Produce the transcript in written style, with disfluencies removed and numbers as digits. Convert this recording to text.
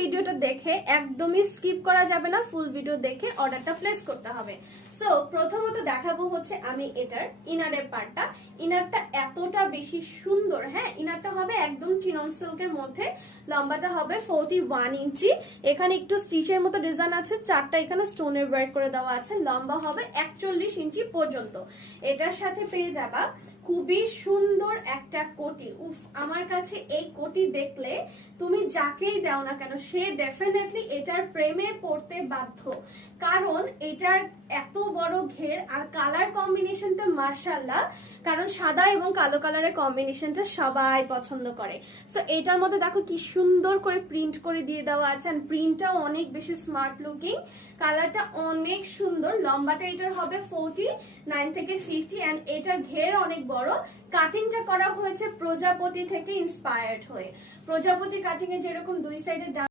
ভিডিওটা দেখে, একদমই স্কিপ করা যাবে না, ফুল ভিডিও দেখে অর্ডারটা প্লেস করতে হবে। সো প্রথমত দেখাবো হচ্ছে আমি এটার ইনারের পার্টটা। ইনারটা এতটা বেশি সুন্দর, হ্যাঁ ইনারটা হবে একদম চিনন সিল্কের মধ্যে, লম্বাটা হবে 41 ইঞ্চি, এখানে একটু স্টিচের মতো ডিজাইন আছে, চারটা এখানে স্টোনের ওয়ার্ক করে দেওয়া আছে, লম্বা হবে 41 ইঞ্চি পর্যন্ত। এটার সাথে পেয়ে যাবা খুবই সুন্দর একটা কোটি। উফ, আমার কাছে এই কোটি দেখলে তুমি যাকেই দাও না কেন সে ডেফিনেটলি এটার প্রেমে পড়তে বাধ্য, কারণ এটার এত বড় ঘের আর কালার কম্বিনেশনটা মাশাআল্লাহ, কারণ সাদা এবং কালো কালারের কম্বিনেশনটা সবাই পছন্দ করে। সো এটার মধ্যে দেখো কি সুন্দর করে প্রিন্ট করে দিয়ে দেওয়া আছে, এন্ড প্রিন্টটাও অনেক বেশি স্মার্ট লুকিং, কালারটা অনেক সুন্দর। লম্বাটা এটার হবে 49 থেকে 50, এন্ড এটার ঘের অনেক বড়। কাটিংটা করা হয়েছে প্রজাপতি থেকে ইন্সপায়ার্ড হয়ে, প্রজাপতি কাটিং এ যেরকম দুই সাইডে